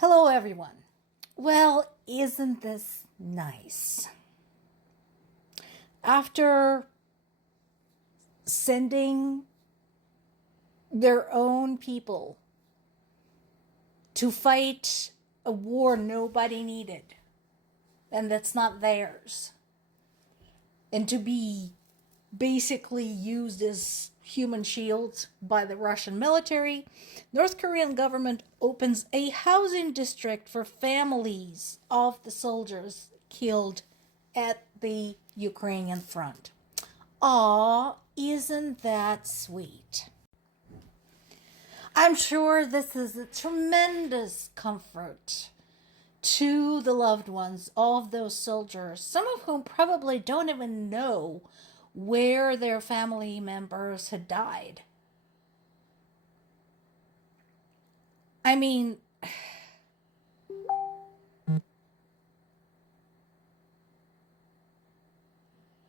Hello, everyone. Well, isn't this nice? After sending their own people to fight a war nobody needed, and that's not theirs, and to be basically used as human shields by the Russian military, North Korean government opens a housing district for families of the soldiers killed at the Ukrainian front. Aw, isn't that sweet? I'm sure this is a tremendous comfort to the loved ones of those soldiers, some of whom probably don't even know where their family members had died. I mean,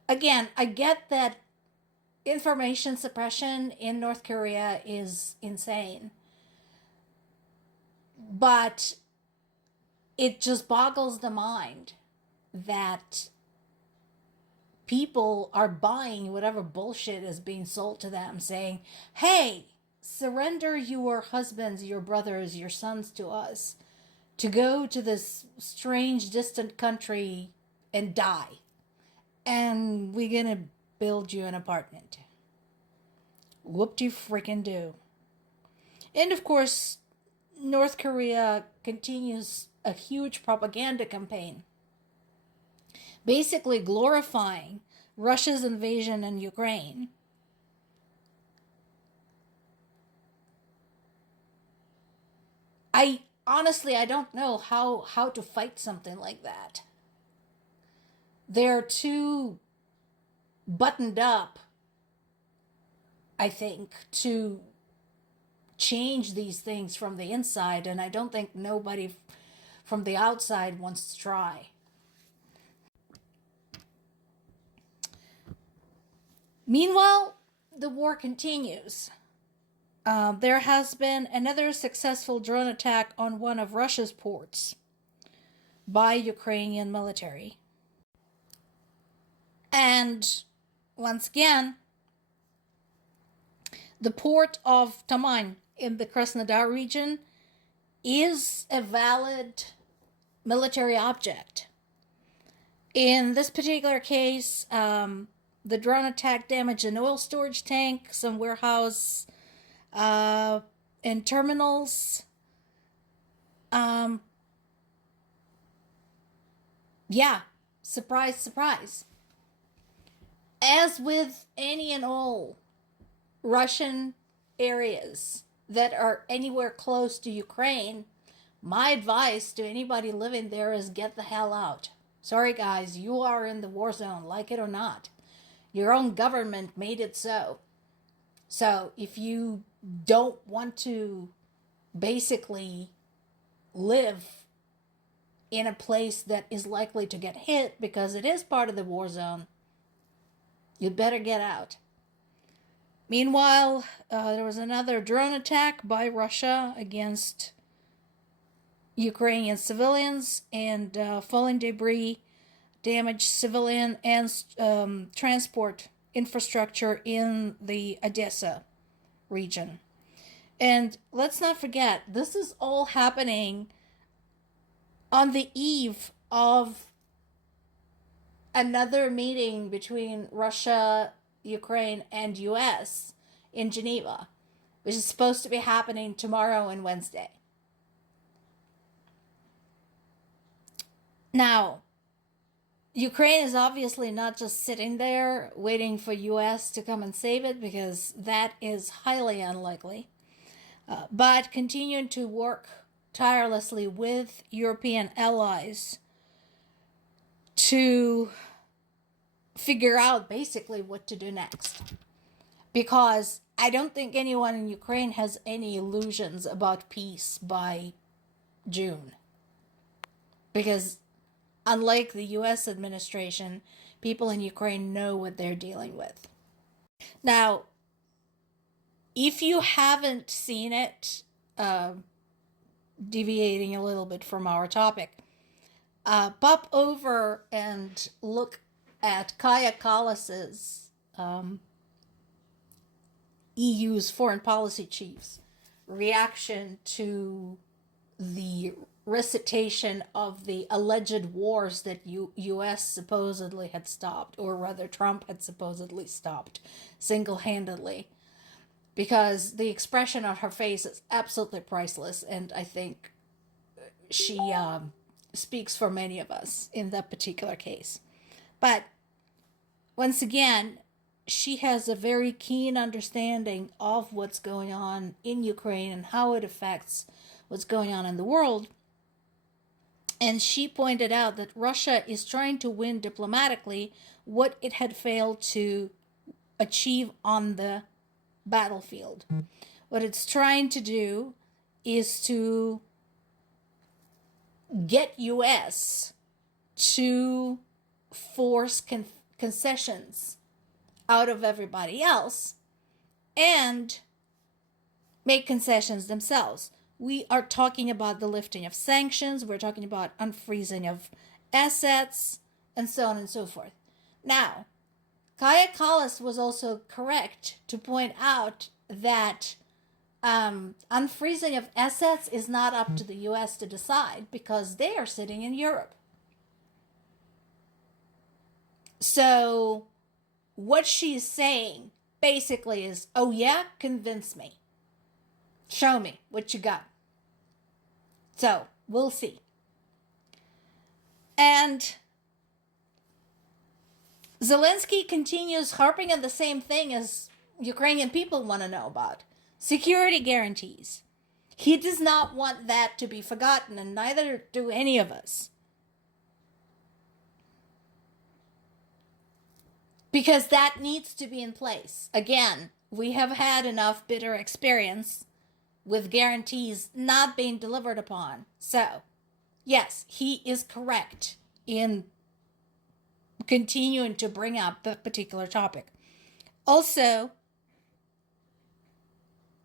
again, I get that information suppression in North Korea is insane, but it just boggles the mind that people are buying whatever bullshit is being sold to them, saying, hey, surrender your husbands, your brothers, your sons to us to go to this strange, distant country and die. And we're going to build you an apartment. Whoop-de-frickin-do. And of course, North Korea continues a huge propaganda campaign, basically glorifying Russia's invasion in Ukraine. I don't know how to fight something like that. They're too buttoned up, I think, to change these things from the inside, and I don't think nobody from the outside wants to try. Meanwhile, the war continues. There has been another successful drone attack on one of Russia's ports by Ukrainian military. And once again, the port of Taman in the Krasnodar region is a valid military object. In this particular case, the drone attack damaged an oil storage tank, some warehouse, and terminals. Yeah, surprise, surprise. As with any and all Russian areas that are anywhere close to Ukraine, my advice to anybody living there is get the hell out. Sorry guys, you are in the war zone, like it or not. Your own government made it so. So if you don't want to basically live in a place that is likely to get hit because it is part of the war zone, you better get out. Meanwhile, there was another drone attack by Russia against Ukrainian civilians, and falling debris damaged civilian and transport infrastructure in the Odessa region. And let's not forget, this is all happening on the eve of another meeting between Russia, Ukraine, and US in Geneva, which is supposed to be happening tomorrow and Wednesday. Now, Ukraine is obviously not just sitting there waiting for US to come and save it, because that is highly unlikely, but continuing to work tirelessly with European allies to figure out basically what to do next. Because I don't think anyone in Ukraine has any illusions about peace by June. Because unlike the US administration, people in Ukraine know what they're dealing with. Now, if you haven't seen it, deviating a little bit from our topic. Pop over and look at Kaja Kallas's EU's foreign policy chief's reaction to the recitation of the alleged wars that U.S. supposedly had stopped, or rather Trump had supposedly stopped single-handedly, because the expression on her face is absolutely priceless, and I think she speaks for many of us in that particular case. But once again, she has a very keen understanding of what's going on in Ukraine and how it affects what's going on in the world. And she pointed out that Russia is trying to win diplomatically what it had failed to achieve on the battlefield. What it's trying to do is to get US to force concessions out of everybody else and make concessions themselves. We are talking about the lifting of sanctions, we're talking about unfreezing of assets, and so on and so forth. Now, Kaja Kallas was also correct to point out that unfreezing of assets is not up to the US to decide, because they are sitting in Europe. So what she's saying basically is, oh yeah, convince me. Show me what you got. So we'll see. And Zelensky continues harping on the same thing as Ukrainian people want to know about. Security guarantees. He does not want that to be forgotten, and neither do any of us. Because that needs to be in place. Again, we have had enough bitter experience with guarantees not being delivered upon. So, yes, he is correct in continuing to bring up that particular topic. Also,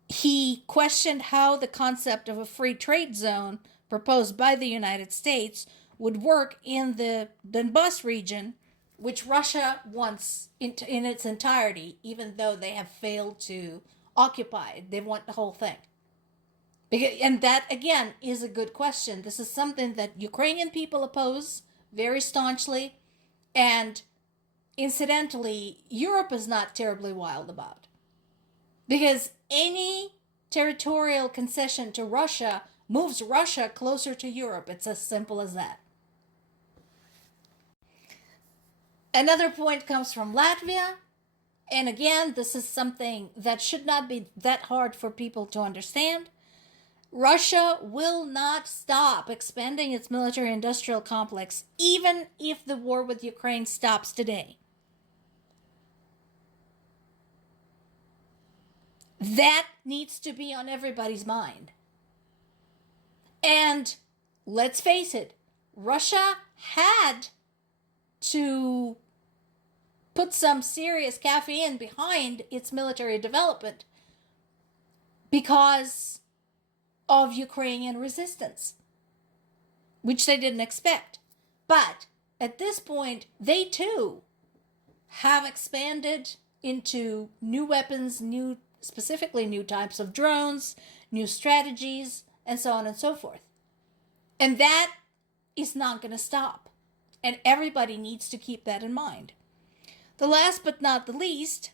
he questioned how the concept of a free trade zone proposed by the United States would work in the Donbas region, which Russia wants in its entirety, even though they have failed to occupy it. They want the whole thing. And that, again, is a good question. This is something that Ukrainian people oppose very staunchly, and incidentally, Europe is not terribly wild about. Because any territorial concession to Russia moves Russia closer to Europe. It's as simple as that. Another point comes from Latvia. And again, this is something that should not be that hard for people to understand. Russia will not stop expanding its military-industrial complex, even if the war with Ukraine stops today. That needs to be on everybody's mind. And let's face it, Russia had to put some serious caffeine behind its military development because of Ukrainian resistance, which they didn't expect. But at this point, they too have expanded into new weapons, specifically new types of drones, new strategies, and so on and so forth. And that is not going to stop. And everybody needs to keep that in mind. The last but not the least,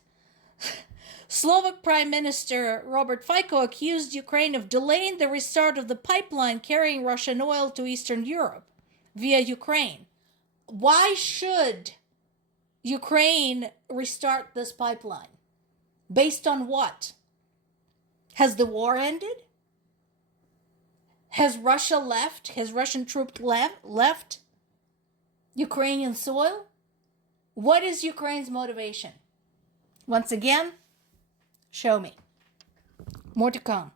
Slovak Prime Minister Robert Fico accused Ukraine of delaying the restart of the pipeline carrying Russian oil to Eastern Europe via Ukraine. Why should Ukraine restart this pipeline? Based on what? Has the war ended? Has Russia left? Has Russian troops left Ukrainian soil? What is Ukraine's motivation? Once again, show me. More to come.